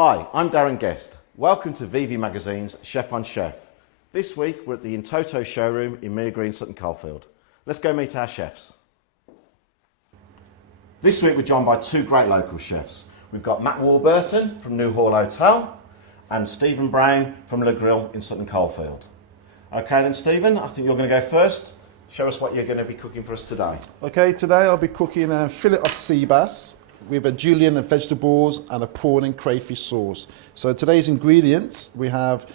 Hi, I'm Darren Guest. Welcome to VV Magazine's Chef on Chef. This week we're at the Intoto showroom in Mere Green, Sutton Coldfield. Let's go meet our chefs. This week we're joined by two great local chefs. We've got Matt Warburton from New Hall Hotel and Stephen Brown from Le Grill in Sutton Coldfield. Okay then Stephen, I think you're going to go first. Show us what you're going to be cooking for us today. Okay, today I'll be cooking a fillet of sea bass with a julienne of vegetables and a prawn and crayfish sauce. So today's ingredients, we have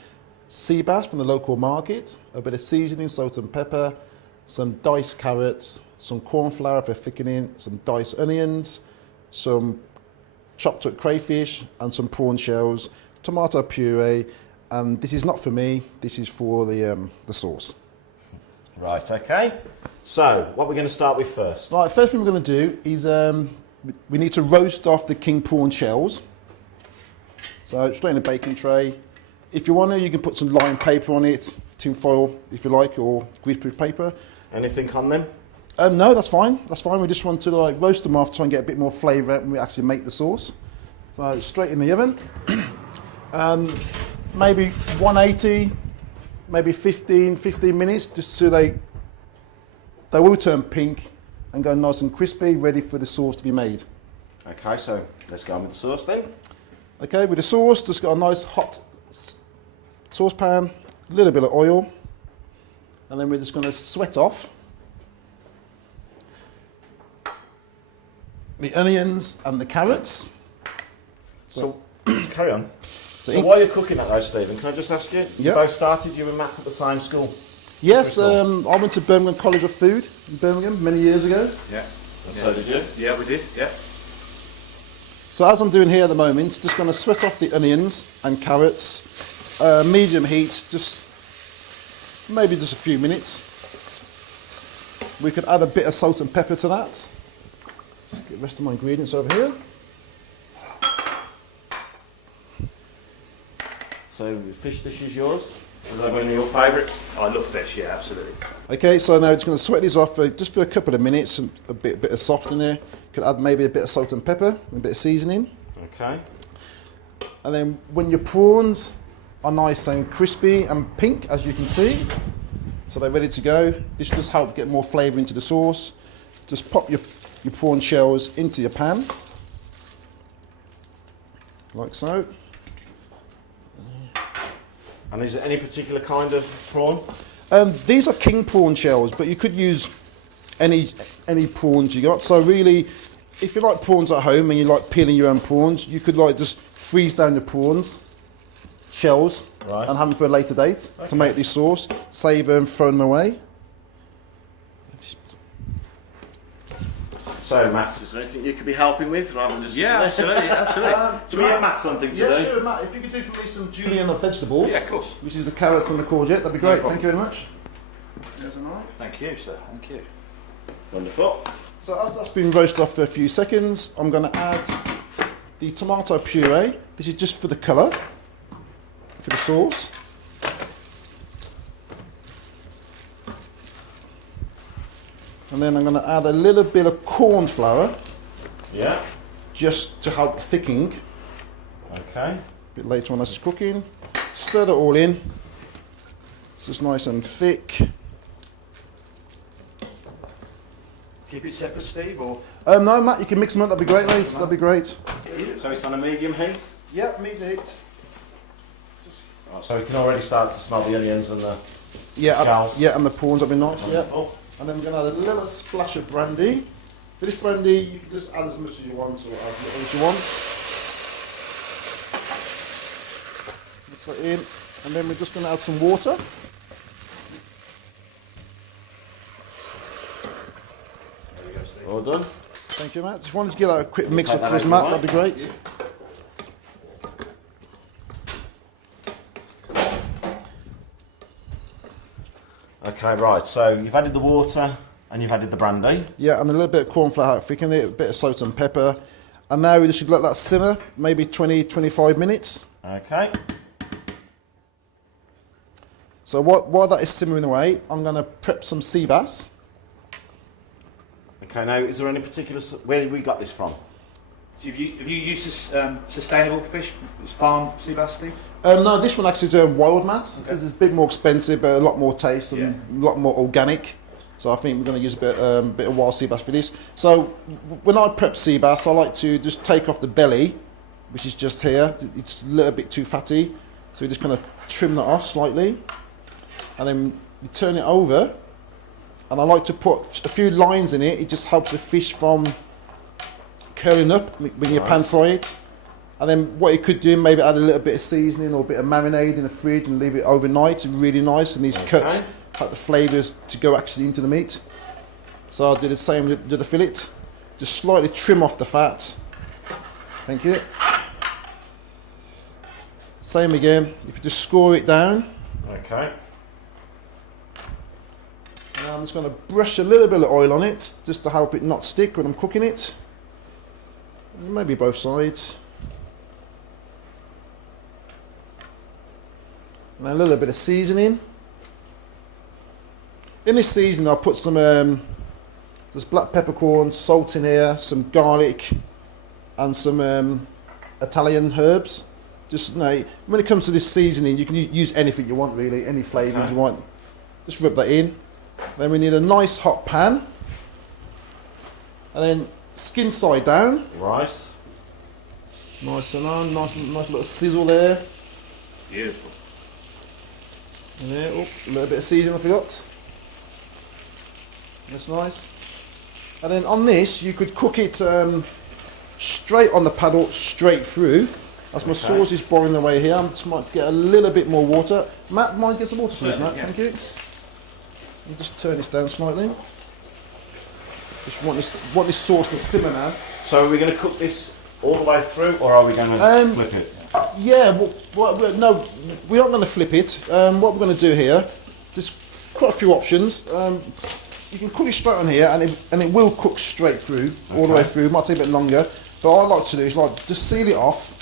sea bass from the local market, a bit of seasoning, salt and pepper, some diced carrots, some corn flour for thickening, some diced onions, some chopped up crayfish and some prawn shells, tomato puree, and this is not for me, this is for the sauce. Right, okay. So, what we're going to start with first? Right, first thing we're going to do is we need to roast off the king prawn shells. So straight in a baking tray. If you want to, you can put some lime paper on it, tin foil if you like, or greaseproof paper. Anything on them? No, that's fine. That's fine. We just want to like roast them off, try and get a bit more flavour when we actually make the sauce. So straight in the oven. Maybe 180, maybe 15 minutes, just so they will turn pink and go nice and crispy, ready for the sauce to be made. Okay, so let's go on with the sauce then. Okay, with the sauce, just got a nice hot saucepan, a little bit of oil, and then we're just going to sweat off the onions and the carrots. So carry on. So while you're cooking that though, Stephen, can I just ask you, you both started, you and Matt at the same school? Yes, I went to Birmingham College of Food in Birmingham many years ago. Yeah. And so did you? Yeah, we did, yeah. So as I'm doing here at the moment, just going to sweat off the onions and carrots, medium heat, just maybe just a few minutes. We could add a bit of salt and pepper to that. Just get the rest of my ingredients over here. So the fish dish is yours? Is that one of your favourites? I love fish, yeah, absolutely. Okay, so now it's going to sweat these off just for a couple of minutes, and a bit of salt in there. Could add maybe a bit of salt and pepper, and a bit of seasoning. Okay. And then when your prawns are nice and crispy and pink, as you can see, so they're ready to go, this will just help get more flavour into the sauce. Just pop your prawn shells into your pan, like so. And is it any particular kind of prawn? These are king prawn shells, but you could use any prawns you got. So really, if you like prawns at home and you like peeling your own prawns, you could like just freeze down the prawns shells and have them for a later date to make this sauce. Save them, throw them away. So Matt, is there anything you could be helping with rather than just... Yeah, absolutely, absolutely. Should we get Matt something to do? Yeah, sure, Matt. If you could do for me some julienne of vegetables. Yeah, of course. Which is the carrots and the courgette, that'd be great. No Thank you very much. There's a knife. Thank you, sir, thank you. Wonderful. So as that's been roasted off for a few seconds, I'm going to add the tomato puree. This is just for the colour, for the sauce. And then I'm going to add a little bit of corn flour. Yeah. Just to help thickening. Okay. A bit later on as it's cooking. Stir it all in. It's just nice and thick. Keep it separate, Steve, or? No, Matt, you can mix them up. That'd be great, mate. That'd be great. So it's on a medium heat? Yeah, medium heat. Oh, so we can already start to smell the onions and the shells. Yeah, and the prawns. That'd be nice. Wonderful. Yeah. And then we're going to add a little splash of brandy. For this brandy, you can just add as much as you want or as little as you want. Mix that in, and then we're just going to add some water. There we go, Steve. All done. Thank you, Matt. If you wanted to give that a quick mix up for us, Matt, that'd be great. Okay, right, so you've added the water and you've added the brandy. Yeah, and a little bit of corn flour, thicken it, a bit of salt and pepper. And now we just should let that simmer, maybe 20-25 minutes. Okay. So while that is simmering away, I'm going to prep some sea bass. Okay, now is there any particular... Where we got this from? So have you used this sustainable fish, this farm sea bass, Steve? No, this one actually is a wild mat Okay. because it's a bit more expensive, but a lot more taste and Yeah. a lot more organic. So I think we're going to use a bit of wild sea bass for this. So when I prep sea bass, I like to just take off the belly, which is just here. It's a little bit too fatty, so we just kind of trim that off slightly, and then you turn it over. And I like to put a few lines in it. It just helps the fish from curling up when you pan fry it. And then what you could do, maybe add a little bit of seasoning or a bit of marinade in the fridge and leave it overnight. It's really nice, and these cuts have the flavours to go actually into the meat. So I'll do the same with the fillet. Just slightly trim off the fat. Thank you. Same again, if you just score it down. Okay. Now I'm just going to brush a little bit of oil on it, just to help it not stick when I'm cooking it. Maybe both sides. And a little bit of seasoning. In this seasoning I'll put some there's black peppercorn, salt in here, some garlic and some Italian herbs. Just when it comes to this seasoning, you can use anything you want really, any flavours you want. Just rub that in. Then we need a nice hot pan. And then skin side down. Right. Nice and on, nice little sizzle there. Beautiful. And there, oh, a little bit of seasoning I forgot. That's nice. And then on this, you could cook it straight on the paddle, straight through. As my sauce is boiling away here, I just might get a little bit more water. Matt, mind get some water please, Matt? Yeah. Thank you. And just turn this down slightly. Just want this sauce to simmer now. So are we going to cook this all the way through, or are we going to flip it? Yeah, no, we aren't going to flip it. What we're going to do here, there's quite a few options. You can cook it straight on here, and it will cook straight through, all the way through. It might take a bit longer, but what I like to do is just seal it off,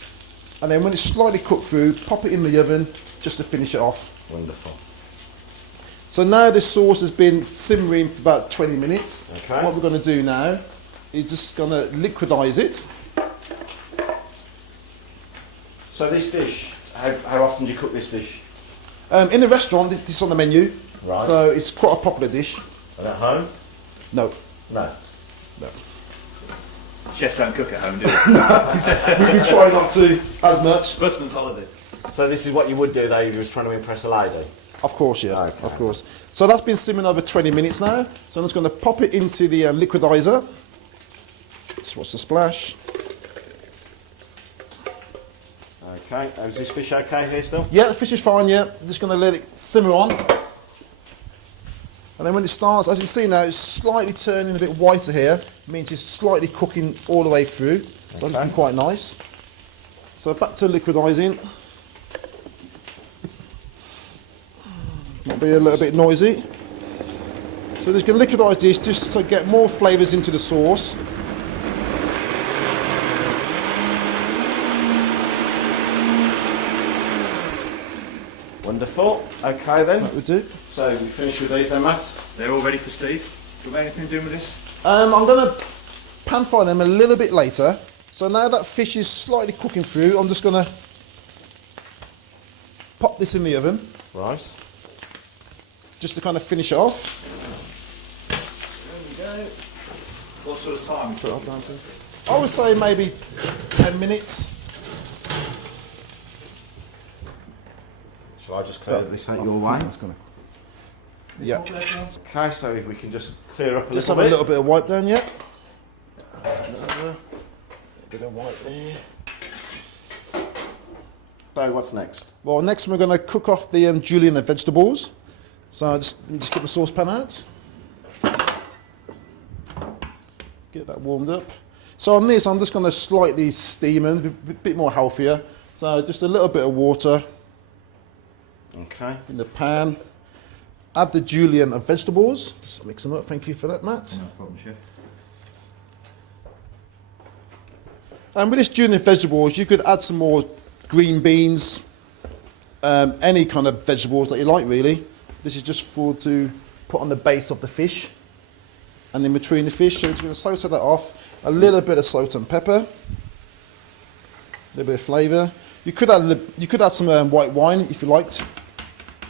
and then when it's slightly cooked through, pop it in the oven just to finish it off. Wonderful. So now this sauce has been simmering for about 20 minutes. Okay. What we're going to do now is just going to liquidize it. So this dish, how often do you cook this dish? In the restaurant, this is on the menu, Right. so it's quite a popular dish. And at home? No. No. Chefs don't cook at home, do they? We try not to as much. Busman's holiday. So this is what you would do though if you was trying to impress a lady? Of course, yes, Okay. of course. So that's been simmering over 20 minutes now. So I'm just going to pop it into the liquidizer. Just watch the splash. Okay, is this fish okay here still? Yeah, the fish is fine, yeah. I'm just going to let it simmer on. And then when it starts, as you can see now, it's slightly turning a bit whiter here. It means it's slightly cooking all the way through. So that's been quite nice. So back to liquidizing. Might be a little bit noisy. So just going to liquidize this just to get more flavours into the sauce. Wonderful. Okay then. That would do. So we finish with these then, Matt? They're all ready for Steve. Do you want anything to do with this? I'm going to pan fry them a little bit later. So now that fish is slightly cooking through, I'm just going to pop this in the oven Right. just to kind of finish it off. There we go. What sort of time? Put it up down to- I would say maybe 10 minutes. Shall I just clear this out your way? That's gonna... Yeah. Okay, so if we can just clear up a Just little have a bit. little bit of wipe down, yeah. A bit of wipe there. So what's next? Well, next we're going to cook off the julienne and vegetables. So just get the saucepan out. Get that warmed up. So on this, I'm just going to slightly steam it, a bit more healthier. So just a little bit of water Okay. in the pan. Add the julienne and vegetables. Just mix them up. Thank you for that, Matt. No problem, Chef. And with this julienne and vegetables, you could add some more green beans, any kind of vegetables that you like, really. This is just to put on the base of the fish. And in between the fish, so you're going to sauce that off. A little bit of salt and pepper. little bit of flavour. You could add some white wine if you liked.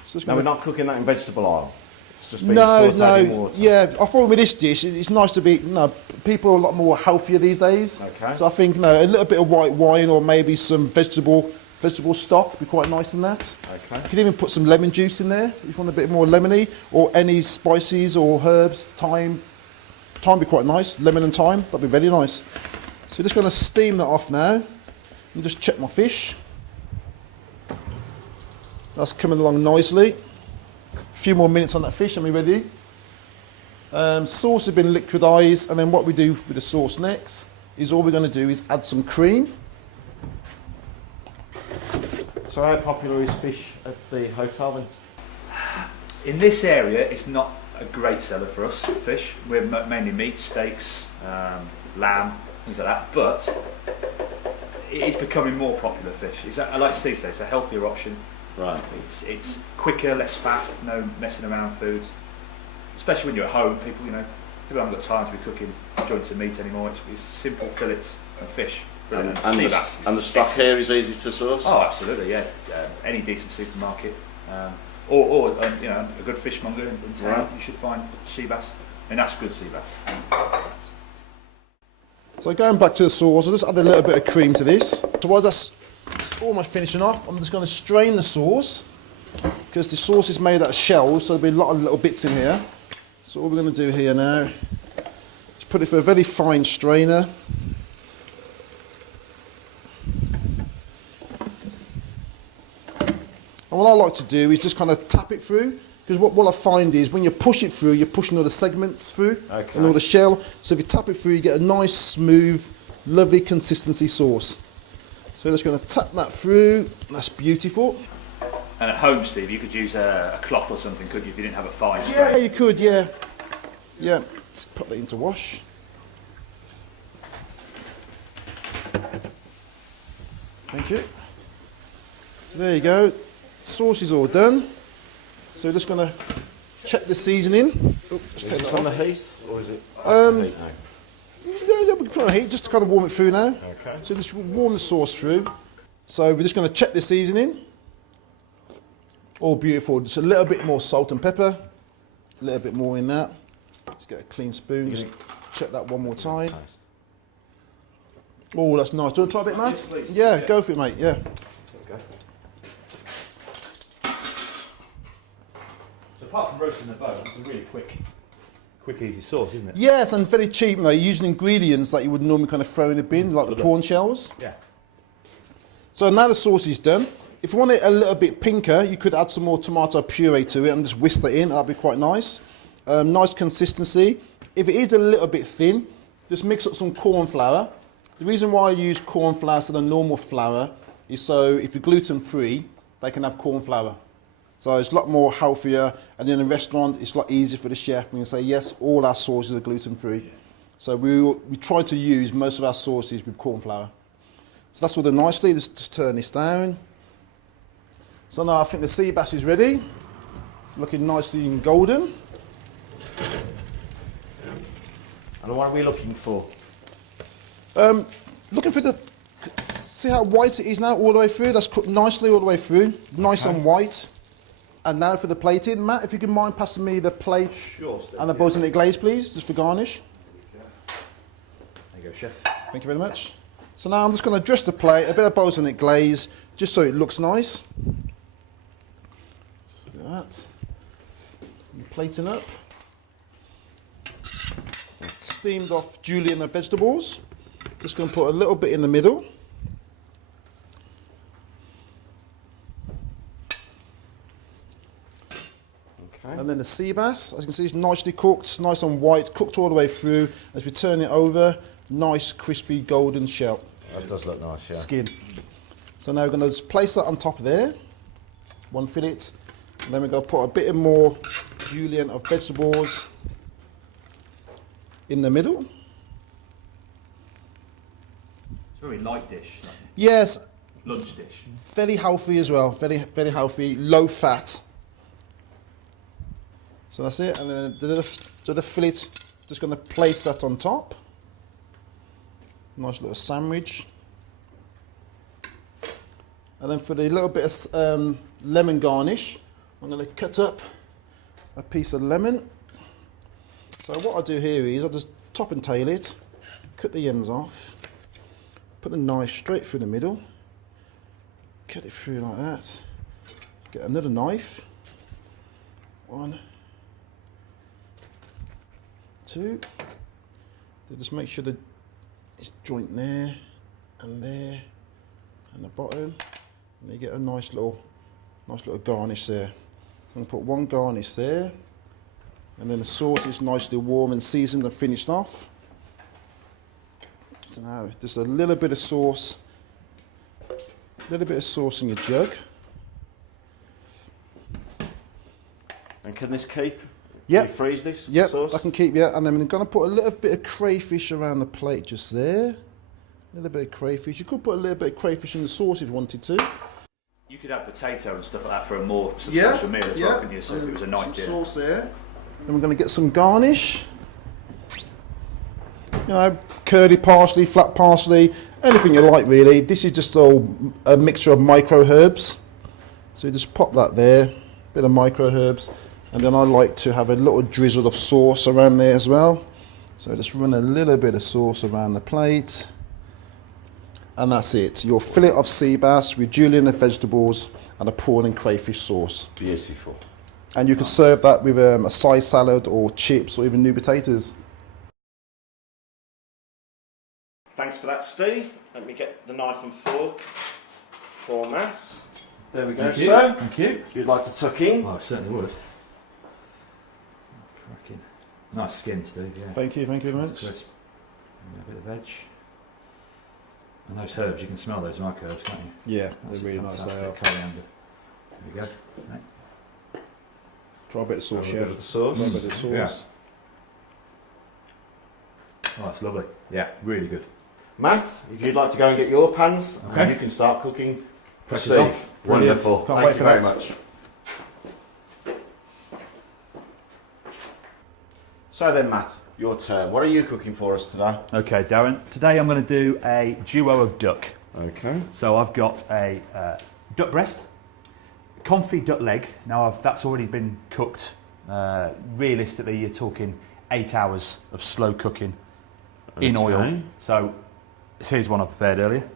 So just Now, we're gonna- not cooking that in vegetable oil. It's just being no, sauteed in no, water. yeah. I thought with this dish, it's nice to be. People are a lot more healthier these days. Okay. So I think a little bit of white wine or maybe some vegetable stock would be quite nice in that. Okay. You can even put some lemon juice in there if you want a bit more lemony, or any spices or herbs. Thyme would be quite nice. Lemon and thyme, that'd be very nice. So we're just going to steam that off now. And just check my fish. That's coming along nicely. A few more minutes on that fish and we're ready. Sauce has been liquidised, and then what we do with the sauce next is all we're going to do is add some cream. So how popular is fish at the hotel then? In this area, it's not a great seller for us, fish. We're mainly meat, steaks, lamb, things like that. But it is becoming more popular fish. Like Steve said, it's a healthier option. Right. It's quicker, less faff, no messing around food. Especially when you're at home, people haven't got time to be cooking joints of meat anymore. It's simple fillets and fish. And, Sea the, bass. and the stock here is easy to source? Oh, absolutely, yeah. Any decent supermarket, or a good fishmonger in town, Right. you should find sea bass, and that's good sea bass. So going back to the sauce, I'll just add a little bit of cream to this. So while that's almost finishing off, I'm just going to strain the sauce, because the sauce is made out of shells, so there'll be a lot of little bits in here. So what we're going to do here now is put it through a very fine strainer. And what I like to do is just kind of tap it through, because what I find is when you push it through, you're pushing all the segments through Okay. and all the shell. So if you tap it through, you get a nice, smooth, lovely consistency sauce. So we're just going to tap that through. That's beautiful. And at home, Steve, you could use a cloth or something, couldn't you, if you didn't have a fine Yeah, strain? you could, yeah. Yeah, let's put that into wash. Thank you. So there you go. Sauce is all done. So we're just going to check the seasoning. Oh, just Is take this that on off. the heat, or is it off the heat now? Yeah, we can put it on heat just to kind of warm it through now. Okay. So just warm the sauce through. So we're just going to check the seasoning. All beautiful. Just a little bit more salt and pepper. A little bit more in that. Let's get a clean spoon. Just check that one more time. Oh, that's nice. Do you want to try a bit, Matt? Yes, please. Yeah, Yeah. go for it, mate. Yeah. Okay. So apart from roasting the bone, it's a really quick, easy sauce, isn't it? Yes, and very cheap. You're using ingredients that you would normally kind of throw in a bin, like the prawn shells. Yeah. So now the sauce is done. If you want it a little bit pinker, you could add some more tomato puree to it and just whisk that in. That'd be quite nice. Nice consistency. If it is a little bit thin, just mix up some corn flour. The reason why I use corn flour instead of normal flour is so if you're gluten free, they can have corn flour. So it's a lot more healthier, and in a restaurant, it's a lot easier for the chef when you say, yes, all our sauces are gluten free. So we try to use most of our sauces with corn flour. So that's all done nicely. Just turn this down. So now I think the sea bass is ready. Looking nicely and golden. And what are we looking for? Looking for the, see how white it is now all the way through? That's cooked nicely all the way through. Nice and white. And now for the plating. Matt, if you can mind passing me the plate Sure, Steve, and the balsamic glaze, please, just for garnish. There you go, chef. Thank you very much. So now I'm just going to dress the plate, a bit of balsamic glaze, just so it looks nice. Look at that. And plating up. Steamed off julienne of vegetables. Just going to put a little bit in the middle. Okay. And then the sea bass, as you can see, it's nicely cooked, nice and white, cooked all the way through. As we turn it over, nice crispy golden shell. That does look nice, yeah. Skin. So now we're going to just place that on top of there, one fillet, and then we're going to put a bit more julienne of vegetables in the middle. It's a very light dish, like Yes, lunch dish. very healthy as well, very healthy, low fat. So that's it, and then the fillet, just going to place that on top. Nice little sandwich. And then for the little bit of lemon garnish, I'm going to cut up a piece of lemon. So what I do here is I just top and tail it, cut the ends off, put the knife straight through the middle, cut it through like that, get another knife, 1, 2, then just make sure that it's joint there, and the bottom, and you get a nice little garnish there. I'm going to put one garnish there, and then the sauce is nicely warm and seasoned and finished off. So now just a little bit of sauce in your jug. And can this keep? Yep. Can you freeze this Yep, sauce? I can keep, yeah. And then I'm going to put a little bit of crayfish around the plate just there. A little bit of crayfish. You could put a little bit of crayfish in the sauce if you wanted to. You could add potato and stuff like that for a more substantial meal as well, couldn't you? So if it was a night some dinner. sauce there. Then we're going to get some garnish. You know, curly parsley, flat parsley, anything you like really. This is just all a mixture of micro herbs. So you just pop that there, bit of micro herbs, and then I like to have a little drizzle of sauce around there as well. So just run a little bit of sauce around the plate. And that's it. Your fillet of sea bass with julienne and vegetables and a prawn and crayfish sauce. Beautiful. And you can serve that with a side salad or chips or even new potatoes. Thanks for that, Steve. Let me get the knife and fork for Matt. There we go. Thank you. So, Thank you. if you'd like to tuck in. Oh, I certainly would. Cracking. Nice skin, Steve. Yeah. Thank you very Nice much. crisp. And a bit of veg. And those herbs, you can smell those micro herbs, can't you? Yeah, That's they're really nice. They fantastic. are. Coriander. There you go. Right. Try a bit of sauce, Have a yeah. bit of the sauce. Try a bit of sauce. Oh, that's lovely. Yeah, really good. Matt, if you'd like to go and get your pans, Okay. you can start cooking for Press Steve. it off. Brilliant. Wonderful. Can't Thank wait you for very that. much. So then, Matt, your turn. What are you cooking for us today? Okay, Darren. Today I'm going to do a duo of duck. Okay. So I've got a duck breast, confit duck leg. Now that's already been cooked. Realistically, you're talking 8 hours of slow cooking in oil. So here's one I prepared earlier.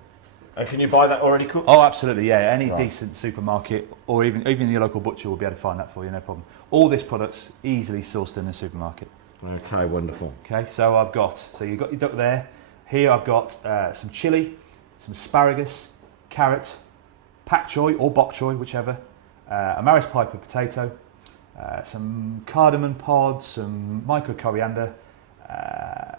And can you buy that already cooked? Oh, absolutely, yeah. Any Right. decent supermarket or even your local butcher will be able to find that for you, no problem. All this product's easily sourced in the supermarket. Okay, wonderful. Okay, so you've got your duck there. Here I've got some chilli, some asparagus, carrot, pak choy or bok choy, whichever, a Maris Piper potato, some cardamom pods, some micro coriander,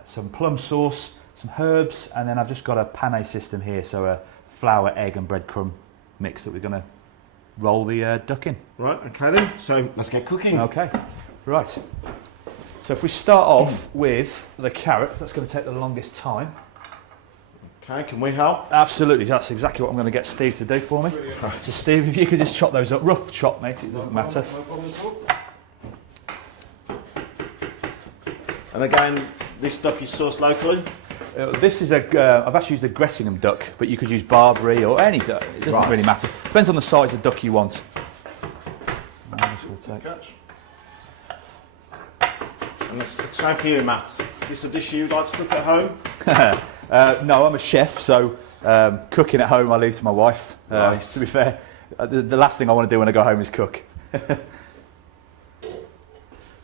some plum sauce, some herbs, and then I've just got a pane system here, so a flour, egg and breadcrumb mix that we're going to roll the duck in. Right, okay then. So let's get cooking. Okay, right. So if we start off with the carrot, that's going to take the longest time. Okay, can we help? Absolutely, that's exactly what I'm going to get Steve to do for me. So Steve, if you could just chop those up, rough chop, mate, it doesn't matter. No problem at all. And again, this duck is sourced locally? This is I've actually used a Gressingham duck, but you could use Barbary or any duck. It doesn't Right. really matter. Depends on the size of duck you want. This will take. Catch. And it's same for you, Matt. Is this a dish you'd like to cook at home? No, I'm a chef, so cooking at home I leave to my wife. Right. To be fair, the last thing I want to do when I go home is cook.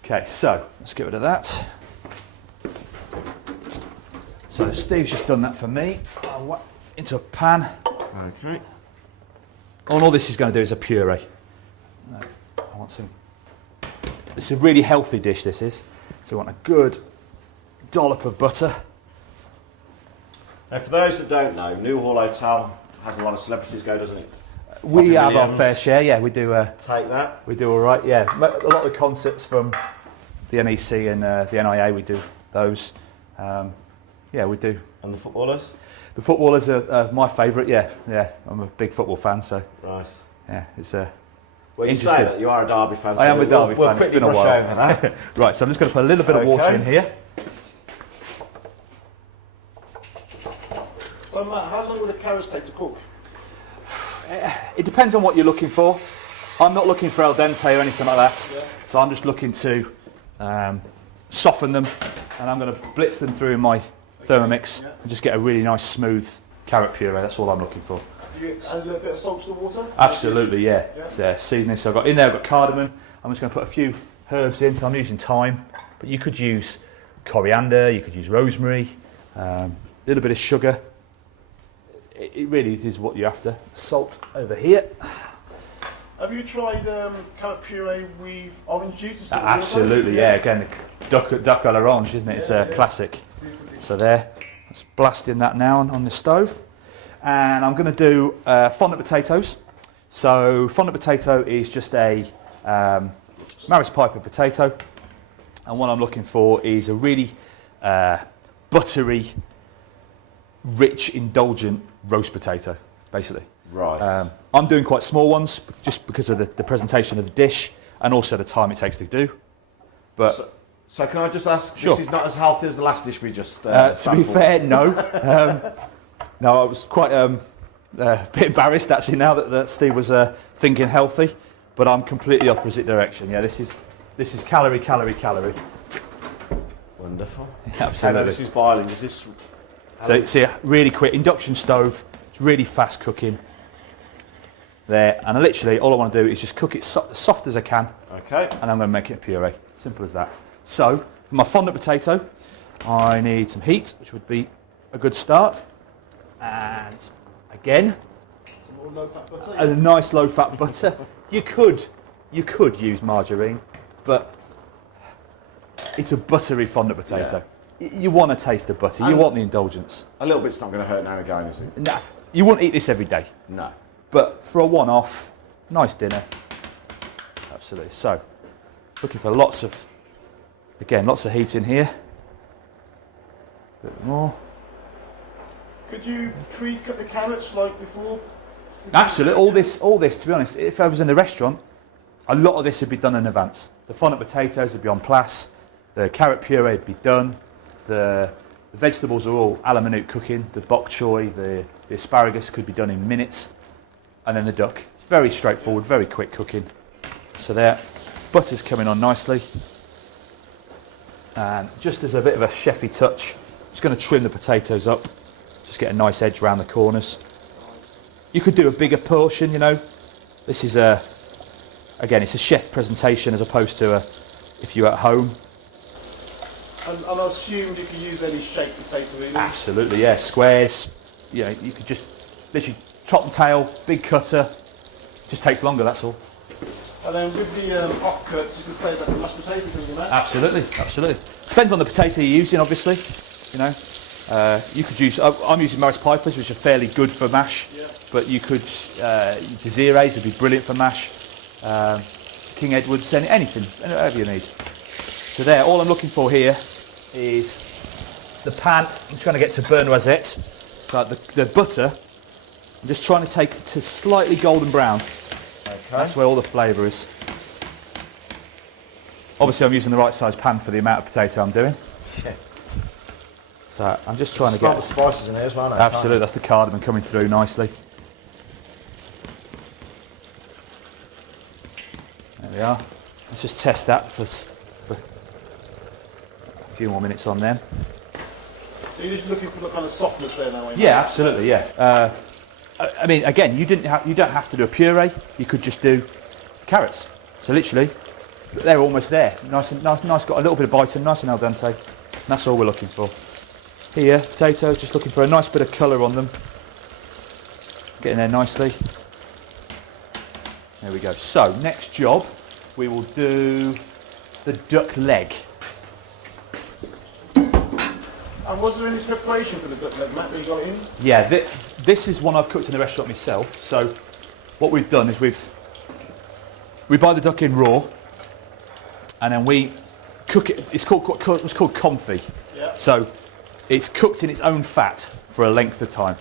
Okay, so let's get rid of that. So Steve's just done that for me. I'll whack into a pan. Okay. And all this is going to do is a puree. I want some. This is a really healthy dish. This is. So we want a good dollop of butter. Now, for those that don't know, New Hall Hotel has a lot of celebrities go, doesn't it? We Robbie have our Williams. fair share. Yeah, we do. Take that. We do all right. Yeah, a lot of the concerts from the NEC and the NIA. We do those. Yeah, we do. And the footballers? The footballers are my favourite. Yeah. I'm a big football fan. So Right. yeah, it's Well, you Interesting. say that you are a Derby fan. I am a Derby we'll fan. It's quickly been a brush while. over that. right. So I'm just going to put a little bit of water Okay. in here. So Matt, how long will the carrots take to cook? It depends on what you're looking for. I'm not looking for al dente or anything like that. Yeah. So I'm just looking to soften them, and I'm going to blitz them through in my Thermomix and just get a really nice smooth carrot puree. That's all I'm looking for. Do you add a little bit of salt to the water? Absolutely, yeah. Yeah. So, yeah, seasoning. So I've got in there, I've got cardamom. I'm just going to put a few herbs in. So I'm using thyme, but you could use coriander, you could use rosemary, a little bit of sugar. It really is what you're after. Salt over here. Have you tried carrot puree with orange juice? Absolutely, yeah. Again, duck à l'orange, isn't it? It's a classic. So there, let's blast in that now on the stove. And I'm going to do fondant potatoes. So fondant potato is just a Maris Piper potato. And what I'm looking for is a really buttery, rich, indulgent roast potato, basically. Right. I'm doing quite small ones just because of the presentation of the dish and also the time it takes to do. But so can I just ask, Sure. this is not as healthy as the last dish we just to be sampled? fair, no. No, I was quite a bit embarrassed actually now that Steve was thinking healthy, but I'm completely opposite direction. Yeah, this is calorie. Wonderful. Yeah, absolutely. I know this is boiling. Is this... So see, really quick induction stove. It's really fast cooking. There, and literally all I want to do is just cook it as soft as I can, Okay. and I'm going to make it a puree. Simple as that. So for my fondant potato, I need some heat, which would be a good start, and again, Some more low-fat butter? a nice low-fat butter. You could use margarine, but it's a buttery fondant potato. You want to taste the butter. You And- want the indulgence. A little bit's not going to hurt now and again, is it? Nah, you wouldn't eat this every day. No. But for a one-off, nice dinner. Absolutely. So, looking for lots of heat in here. A bit more. Could you pre-cut the carrots like before? Absolutely. All this, to be honest, if I was in the restaurant, a lot of this would be done in advance. The fondant potatoes would be on place. The carrot puree would be done. The vegetables are all a la minute cooking. The bok choy, the asparagus could be done in minutes. And then the duck. It's very straightforward, very quick cooking. So there, butter's coming on nicely. And just as a bit of a chefy touch, just going to trim the potatoes up. Just get a nice edge around the corners. You could do a bigger portion, you know. This is again, it's a chef presentation as opposed to if you're at home. And I assumed you could use any shaped potato really? Absolutely, yeah. Squares, you know, you could just literally top and tail, big cutter. Just takes longer, that's all. And then with the offcuts, you could say about the mashed potato, couldn't you, Matt? Absolutely. Depends on the potato you're using, obviously. You know, you could use. I'm using Maris Pipers, which are fairly good for mash. Yeah. But you could Desirees would be brilliant for mash. King Edwards, anything, whatever you need. So there, all I'm looking for here is the pan. I'm trying to get to beurre noisette. So the butter, I'm just trying to take it to slightly golden brown. Okay. That's where all the flavour is. Obviously, I'm using the right size pan for the amount of potato I'm doing. Yeah. So I'm just trying to Smell get. the spices in here as well now. Absolutely, that's the cardamom coming through nicely. There we are. Let's just test that for a few more minutes on them. So you're just looking for the kind of softness there now, Yeah, absolutely, yeah. I mean, again, you don't have to do a puree. You could just do carrots. So literally, they're almost there. Nice, got a little bit of bite and nice and al dente. And that's all we're looking for. Here, potatoes, just looking for a nice bit of colour on them. Getting there nicely. There we go. So, next job, we will do the duck leg. And was there any preparation for the duck leg, Matt, that you got it in? Yeah, this is one I've cooked in the restaurant myself. So, what we've done is we buy the duck in raw, and then we cook it. It's called confit. Yeah. So, it's cooked in its own fat for a length of time.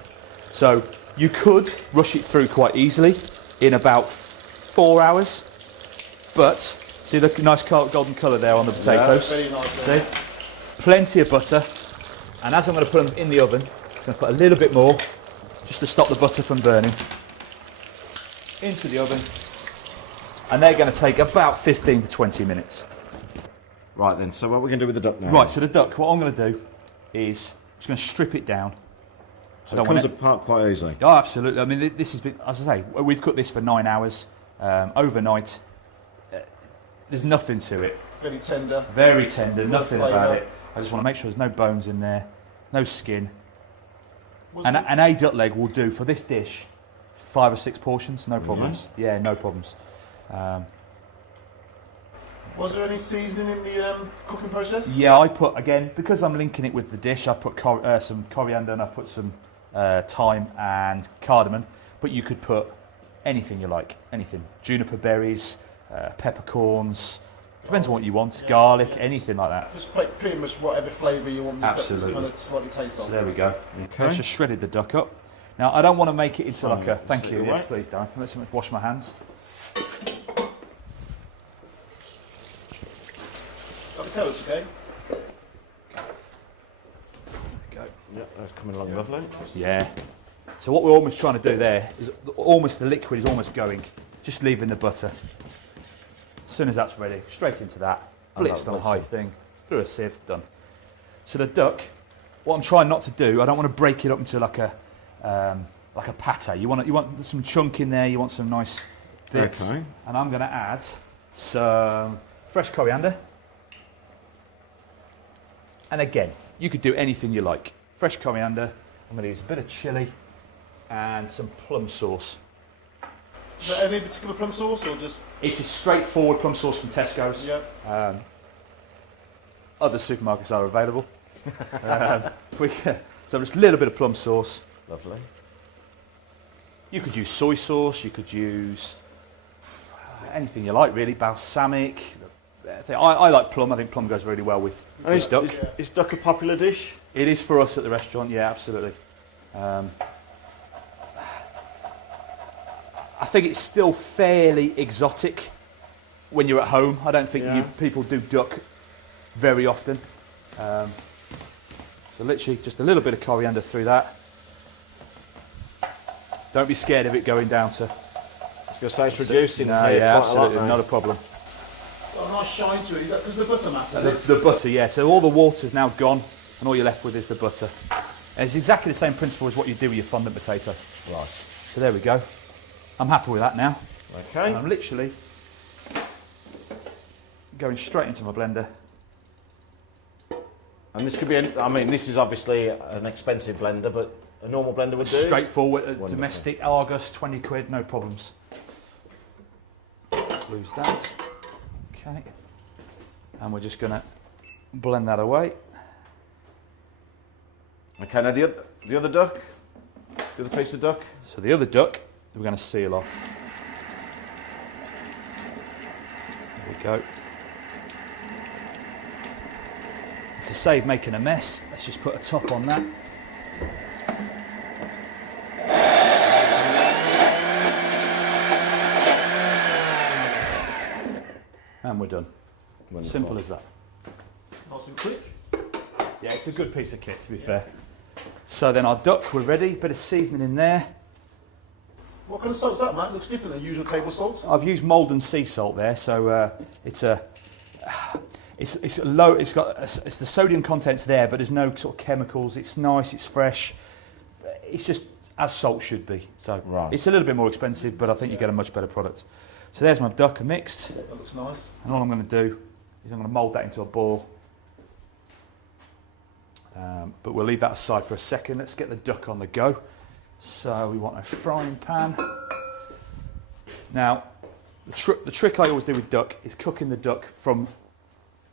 So, you could rush it through quite easily in about 4 hours. But see the nice golden colour there on the potatoes. Very nice. See, plenty of butter. And as I'm going to put them in the oven, I'm going to put a little bit more, just to stop the butter from burning. into the oven, and they're going to take about 15 to 20 minutes. Right then, so what are we going to do with the duck now? Right, so the duck, what I'm going to do is just going to strip it down. So it comes apart quite easily. Oh, absolutely. I mean, this has been, as I say, we've cooked this for 9 hours overnight. There's nothing to it. Very tender. Very tender, nothing flavour. about it. I just want to make sure there's no bones in there, no skin. And a duck leg will do for this dish 5 or 6 portions, no problems. Yeah, no problems. Was there any seasoning in the cooking process? Yeah, I put, again, because I'm linking it with the dish, I've put some coriander and I've put some thyme and cardamom, but you could put anything you like, anything. Juniper berries, peppercorns, depends on what you want, garlic, anything like that. Just pretty much whatever flavour you want. Absolutely. Kind of slightly taste of. So there we go. Okay. Let's just shredded the duck up. Now, I don't want to make it into like a, thank sit you, away. yes please Darren, let's wash my hands. Got the carrots, okay? Go. Yeah, that's coming along lovely. Yeah. So what we're almost trying to do there is almost the liquid is almost going, just leaving the butter. As soon as that's ready, straight into that, And blitzed that on blitz high it. thing, through a sieve, done. So the duck, what I'm trying not to do, I don't want to break it up into like a pate. You want some chunk in there, you want some nice bits. Okay. And I'm going to add some fresh coriander. And again, you could do anything you like. Fresh coriander, I'm going to use a bit of chilli and some plum sauce. Is there any particular plum sauce or just... It's a straightforward plum sauce from Tesco's. Yeah. Other supermarkets are available. So just a little bit of plum sauce. Lovely. You could use soy sauce, you could use anything you like really, balsamic. I like plum, I think plum goes really well with duck. Is duck a popular dish? It is for us at the restaurant, yeah, absolutely. I think it's still fairly exotic when you're at home. I don't think people do duck very often. So literally just a little bit of coriander through that. Don't be scared of it going down to... I was going to say it's reducing. No, here yeah, quite a lot absolutely, now. not a problem. Got a nice shine to it. Is that because the butter matters? The butter, yeah. So all the water's now gone, and all you're left with is the butter. And it's exactly the same principle as what you do with your fondant potato. Right. So there we go. I'm happy with that now. Okay. And I'm literally going straight into my blender. And this could be, I mean, this is obviously an expensive blender, but a normal blender would do. Straightforward, Wonderful. domestic, Argus, 20 quid, no problems. Lose that. Okay. And we're just going to blend that away. Okay, now the other duck, the other piece of duck. So the other duck, we're going to seal off. There we go. To save making a mess, let's just put a top on that. And we're done. Wonderful. Simple as that. Nice and quick. Yeah, it's a good piece of kit, to be fair. So then our duck, we're ready. Bit of seasoning in there. What kind of salt's that, Matt? Looks different than usual table salt. I've used Maldon sea salt there, so it's a low. It's the sodium content's there, but there's no sort of chemicals. It's nice. It's fresh. It's just as salt should be. So Right. it's a little bit more expensive, but I think you get a much better product. So there's my duck mixed, That looks nice. and all I'm going to do is I'm going to mould that into a ball. But we'll leave that aside for a second. Let's get the duck on the go. So we want a frying pan. Now, the trick I always do with duck is cooking the duck from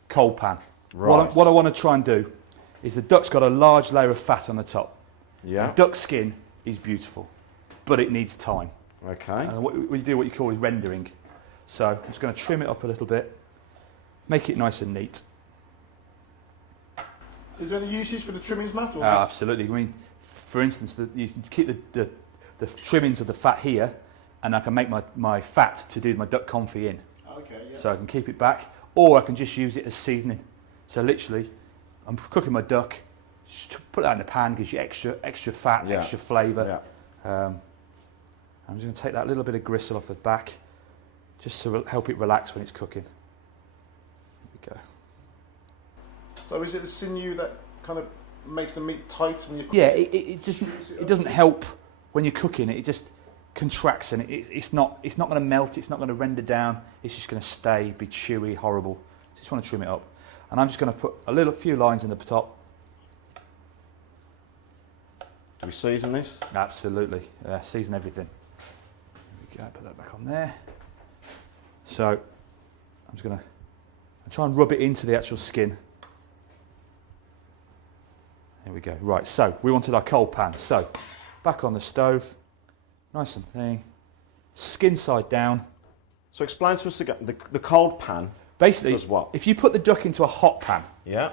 cold pan. Right. What I want to try and do is the duck's got a large layer of fat on the top. Yeah. Duck skin is beautiful, but it needs time. Okay. And what you do, what you call is rendering. So I'm just going to trim it up a little bit, make it nice and neat. Is there any usage for the trimmings, Matt? Or Absolutely. I mean, for instance, you can keep the trimmings of the fat here, and I can make my fat to do my duck confit in. Okay, yeah. So I can keep it back, or I can just use it as seasoning. So literally, I'm cooking my duck, just put that in the pan, gives you extra fat, Yeah. extra flavour. Yeah. I'm just going to take that little bit of gristle off the back, just to help it relax when it's cooking. There we go. So is it the sinew that kind of makes the meat tight when you're cooking? Yeah, it doesn't help when you're cooking it. It just contracts, and it's not going to melt. It's not going to render down. It's just going to stay, be chewy, horrible. Just want to trim it up, and I'm just going to put a few lines in the top. Do we season this? Absolutely, season everything. There we go. Put that back on there. So I'm just going to try and rub it into the actual skin. There we go. Right, so we wanted our cold pan. So back on the stove, nice and thing, skin side down. So explain to us again, the cold pan Basically, does what? if you put the duck into a hot pan, Yeah.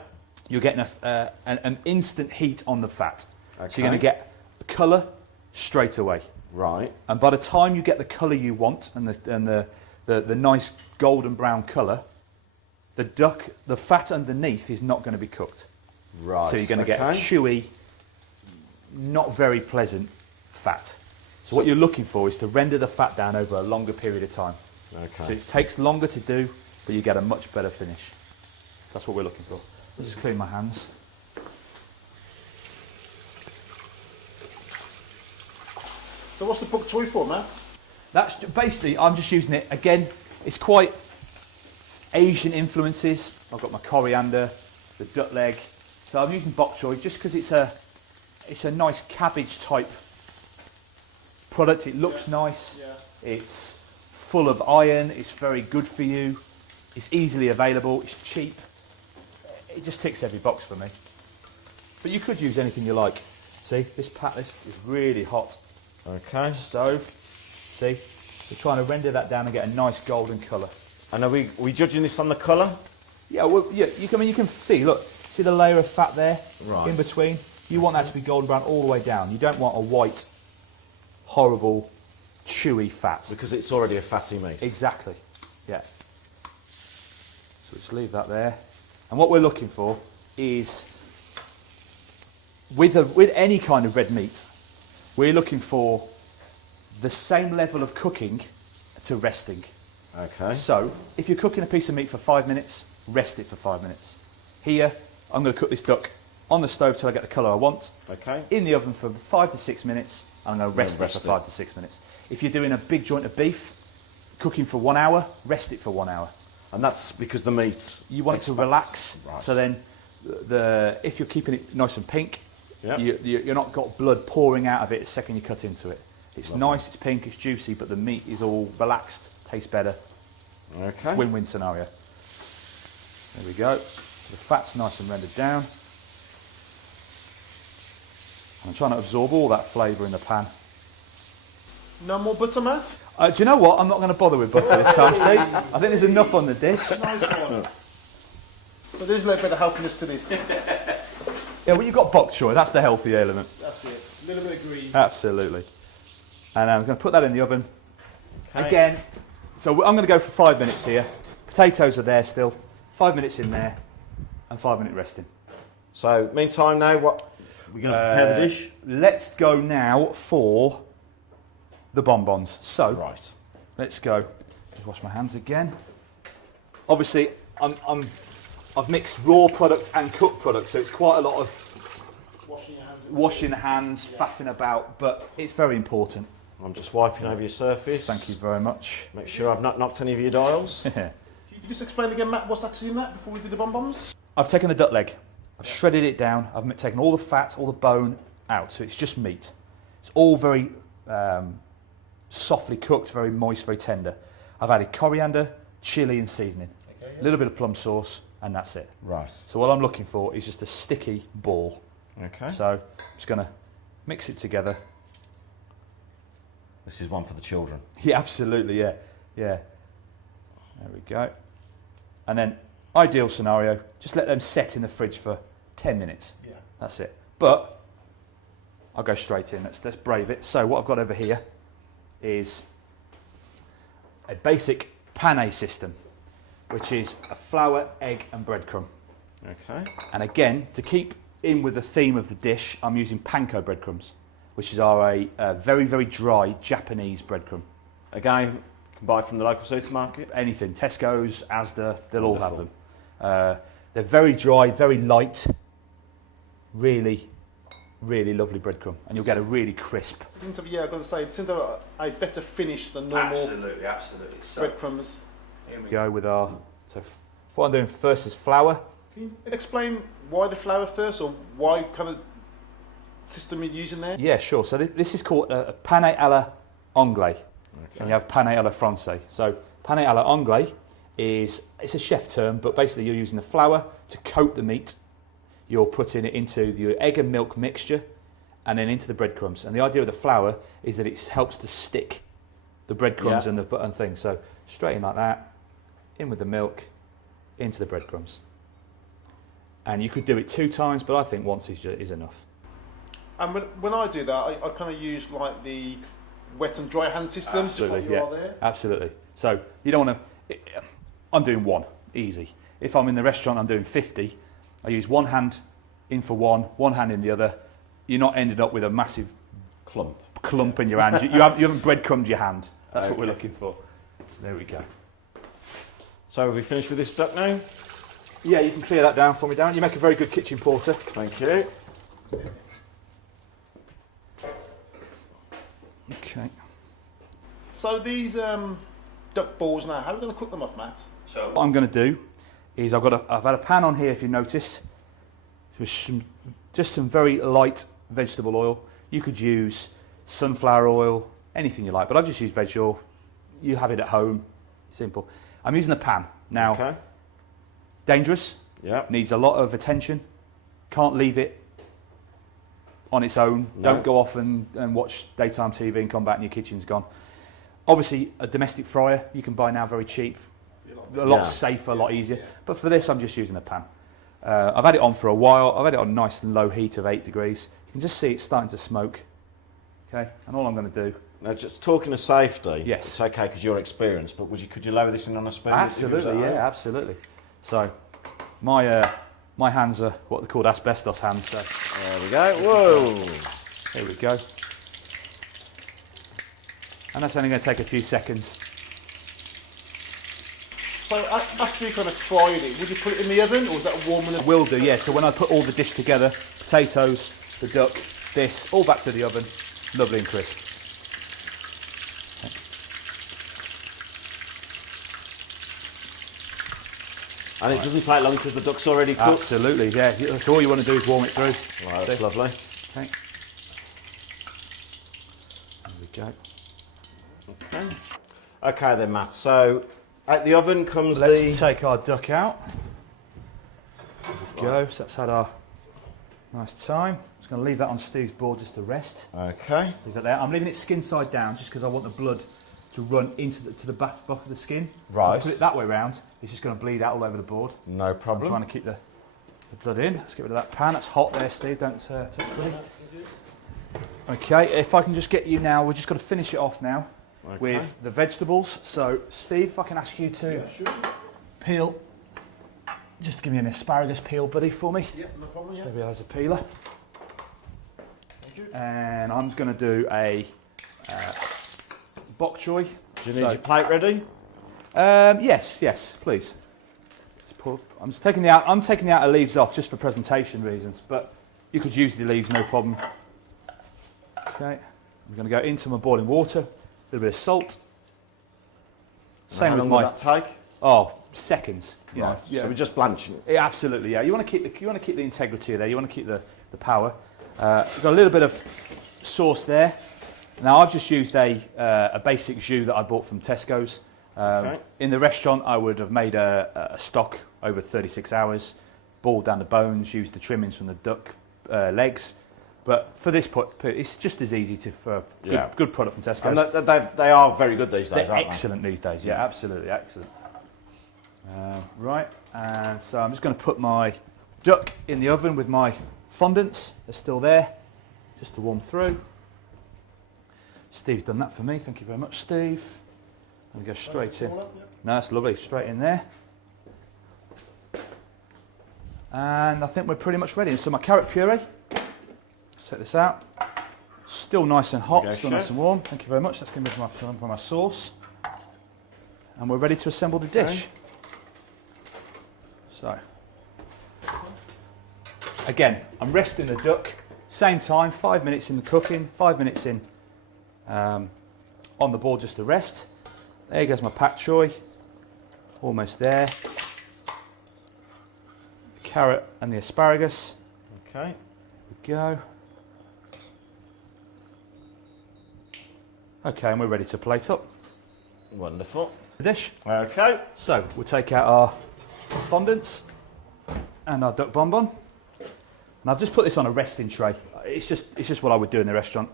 you're getting an instant heat on the fat. Okay. So you're going to get colour straight away. Right. And by the time you get the colour you want and the nice golden brown colour, the fat underneath is not going to be cooked. Right. So you're going to get a okay. chewy, not very pleasant fat. So what you're looking for is to render the fat down over a longer period of time. Okay. So it takes longer to do, but you get a much better finish. That's what we're looking for. I'll just clean my hands. So what's the bok choy for, Matt? That's basically, I'm just using it, again, it's quite Asian influences. I've got my coriander, the duck leg. So I'm using bok choy just because it's a nice cabbage type product. It looks nice. Yeah. It's full of iron. It's very good for you. It's easily available. It's cheap. It just ticks every box for me. But you could use anything you like. See, this is really hot. Okay. Stove. See, we're trying to render that down and get a nice golden colour. And are we judging this on the colour? Yeah, well, yeah. You can see. Look, see the layer of fat there Right. in between. You want that to be golden brown all the way down. You don't want a white, horrible, chewy fat. Because it's already a fatty meat. Exactly. Yeah. So just leave that there. And what we're looking for is with any kind of red meat, we're looking for the same level of cooking to resting. Okay. So, if you're cooking a piece of meat for 5 minutes, rest it for 5 minutes. Here, I'm going to cook this duck on the stove till I get the colour I want. Okay. In the oven for 5 to 6 minutes, and I'm going to rest it rest for it. 5 to 6 minutes. If you're doing a big joint of beef, cooking for 1 hour, rest it for 1 hour. And that's because the meat... You want it to relax, Right. so then if you're keeping it nice and pink, Yep. you're not got blood pouring out of it the second you cut into it. It's Lovely. nice, it's pink, it's juicy, but the meat is all relaxed, tastes better. Okay. Win-win scenario. There we go. The fat's nice and rendered down. I'm trying to absorb all that flavour in the pan. No more butter, Matt? Do you know what? I'm not going to bother with butter this time, Steve. I think there's enough on the dish. Nice one. So there's a little bit of healthiness to this. Yeah, well, you've got bok choy. That's the healthy element. That's it. A little bit of green. Absolutely. And I'm going to put that in the oven. Okay. Again, so I'm going to go for 5 minutes here. Potatoes are there still. 5 minutes in there, and 5 minute resting. So, meantime now, what... We're going to prepare the dish? Let's go now for the bonbons. So, Right. let's go. Just wash my hands again. Obviously, I've mixed raw product and cooked product, so it's quite a lot of washing hands, faffing about, but it's very important. I'm just wiping over your surface. Thank you very much. Make sure I've not knocked any of your dials. Can you just explain again, Matt, what's actually in that before we do the bonbons? I've taken the duck leg, I've shredded it down, I've taken all the fat, all the bone out, so it's just meat. It's all very softly cooked, very moist, very tender. I've added coriander, chilli and seasoning, a little bit of plum sauce, and that's it. Right. So what I'm looking for is just a sticky ball. Okay. So I'm just going to mix it together. This is one for the children. Yeah, absolutely, yeah. Yeah. There we go. And then, ideal scenario, just let them set in the fridge for 10 minutes. Yeah. That's it. But I'll go straight in. Let's brave it. So what I've got over here is a basic pane system, which is a flour, egg and breadcrumb. Okay. And again, to keep in with the theme of the dish, I'm using panko breadcrumbs. which is a very, very dry Japanese breadcrumb. Again, you can buy from the local supermarket. Anything, Tesco's, Asda, they'll all have Wonderful. them. They're very dry, very light, really, really lovely breadcrumb, and you'll get a really crisp. Seems to be, I'm going to say, it seems to have a better finish than normal Absolutely. So breadcrumbs. here we go with our. So what I'm doing first is flour. Can you explain why the flour first, or why kind of system you're using there? Yeah, sure. So this is called a pane alla anglais, and you have pane alla francais. So pane alla anglais it's a chef term, but basically you're using the flour to coat the meat. You're putting it into your egg and milk mixture, and then into the breadcrumbs. And the idea of the flour is that it helps to stick the breadcrumbs and the and things. So straight in like that, in with the milk, into the breadcrumbs. And you could do it 2 times, but I think once is enough. And when I do that, I kind of use like the wet and dry hand system. Absolutely, just like you are there. Absolutely. So you don't want to. I'm doing 1, easy. If I'm in the restaurant, I'm doing 50. I use 1 hand in for one hand in the other. You're not ended up with a massive clump in your hand. You haven't breadcrumbed your hand. That's what we're looking for. So there we go. So have we finished with this duck now? Yeah, you can clear that down for me, Darren. You make a very good kitchen porter. Thank you. Okay. So these duck balls now, how are we going to cook them off, Matt? So what I'm going to do is I've had a pan on here, if you notice, with just some very light vegetable oil. You could use sunflower oil, anything you like, but I've just used veg oil. You have it at home, simple. I'm using a pan now. Okay. Dangerous. Yeah. Needs a lot of attention. Can't leave it on its own. No. Don't go off and watch daytime TV and come back and your kitchen's gone. Obviously, a domestic fryer you can buy now very cheap. A lot safer, a lot easier. But for this, I'm just using a pan. I've had it on for a while. I've had it on nice and low heat of 8 degrees. You can just see it's starting to smoke. Okay, and all I'm going to do. Now, just talking of safety, Yes. it's okay because you're experienced, but could you lower this in on a spoon? Absolutely, yeah, absolutely. So, my hands are what they're called asbestos hands. So There we go. Whoa. here we go. And that's only going to take a few seconds. So after you kind of fried it, would you put it in the oven, or is that warm enough? Will do, yeah. So when I put all the dish together, potatoes, the duck, this, all back to the oven, lovely and crisp. And it doesn't take long because the duck's already cooked. Absolutely, yeah. So all you want to do is warm it through. Right, that's lovely. Okay. There we go. Okay. Okay then, Matt. So at the oven comes Let's take our duck out. There we go. So that's had our nice time. Just going to leave that on Steve's board just to rest. Okay. Leave that there. I'm leaving it skin side down just because I want the blood to run into the back of the skin. Right. If I put it that way round, it's just going to bleed out all over the board. No I'm problem. trying to keep the blood in. Let's get rid of that pan. That's hot there, Steve. Don't touch me. Okay, if I can just get you now, we're just going to finish it off now with the vegetables. So, Steve, if I can ask you to peel, just give me an asparagus peel, buddy, for me. Yeah, no problem. Yeah. Maybe there's a peeler. And I'm just going to do a bok choy. Do you need your plate ready? Yes, please. I'm taking the outer leaves off just for presentation reasons, but you could use the leaves, no problem. Okay, I'm going to go into my boiling water, a little bit of salt. Same How with long my will that take? seconds. You know, Right. So we're just blanching it. yeah, absolutely, yeah. You want to keep the integrity there. You want to keep the power. We've got a little bit of sauce there. Now I've just used a basic jus that I bought from Tesco's. Okay. In the restaurant, I would have made a stock over 36 hours, boiled down the bones, used the trimmings from the duck legs. But for this it's just as easy for a good product from Tesco's. And they are very good these days, They're aren't excellent these days, yeah, absolutely, excellent. Right, and so I'm just going to put my duck in the oven with my fondants. They're still there, just to warm through. Steve's done that for me, thank you very much, Steve. I'm going to go straight in. No, that's lovely, straight in there. And I think we're pretty much ready. So my carrot puree, set this out. Still nice and hot, There you go, still nice chef. and warm. Thank you very much. That's going to be for my sauce. And we're ready to assemble the dish. So, again, I'm resting the duck. Same time, 5 minutes in the cooking, 5 minutes in on the board just to rest. There goes my pak choy. Almost there. Carrot and the asparagus. Okay. Go. Okay, and we're ready to plate up Wonderful. the dish. Okay. So we'll take out our fondants and our duck bonbon. And I've just put this on a resting tray. It's just what I would do in the restaurant.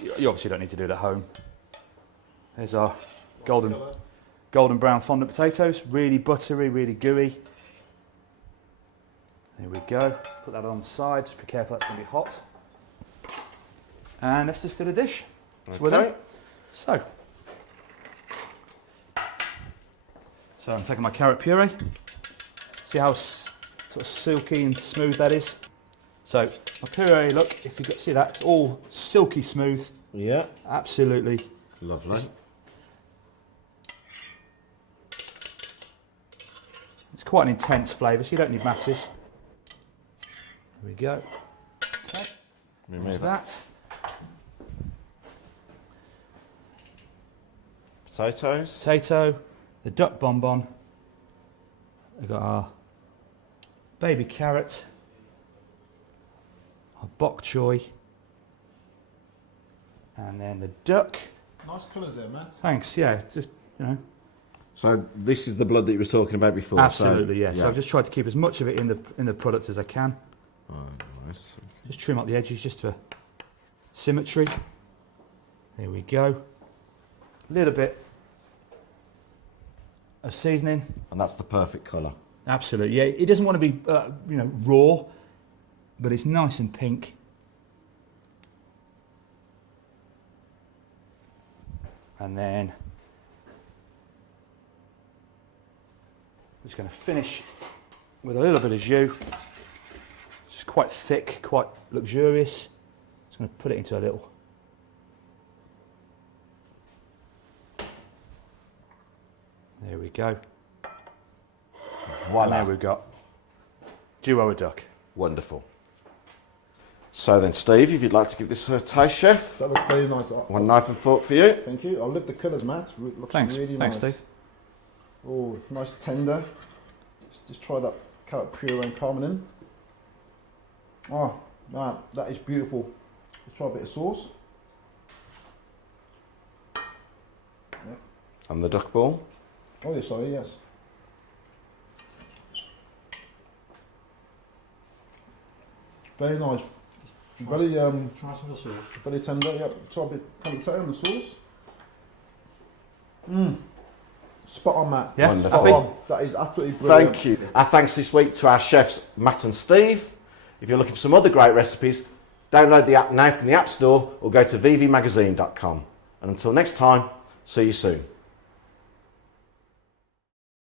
You obviously don't need to do it at home. There's our golden brown fondant potatoes. Really buttery, really gooey. There we go. Put that on the side. Just be careful, that's going to be hot. And let's just do the dish. It's with Okay. it. So I'm taking my carrot puree. See how sort of silky and smooth that is? So my puree, look, if you see that, it's all silky smooth. Yeah. Absolutely. Lovely. It's quite an intense flavour, so you don't need masses. There we go. Okay. Remove There's that. that. Potatoes. Potato, the duck bonbon. We've got our baby carrot, our bok choy, and then the duck. Nice colours there, Matt. Thanks, yeah, just, you know. So this is the blood that you were talking about before. Absolutely, so, yes. So I've just tried to keep as much of it in the product as I can. Oh, nice. Just trim up the edges just for symmetry. There we go. A little bit of seasoning. And that's the perfect colour. Absolutely, yeah. It doesn't want to be, raw, but it's nice and pink. And then I'm just going to finish with a little bit of jus. It's quite thick, quite luxurious. Just going to put it into a little. There we go. Voila. And there we've got duo duck. Wonderful. So then, Steve, if you'd like to give this a taste, chef. That looks very nice. One knife and fork for you. Thank you. I'll lift the colours, Matt. It looks Thanks, really thanks, nice. Steve. Oh, nice tender. Just try that carrot puree and carmine in. Oh, man, that is beautiful. Let's try a bit of sauce. And the duck ball. Oh, yeah, sorry, yes. Very nice. Very Try some of the sauce. very tender. Yep. Try a bit on the sauce. Spot on, Matt. Yeah, Wonderful. Spot happy? on. That is absolutely brilliant. Thank you. Our thanks this week to our chefs, Matt and Steve. If you're looking for some other great recipes, download the app now from the App Store or go to vvmagazine.com. And until next time, see you soon.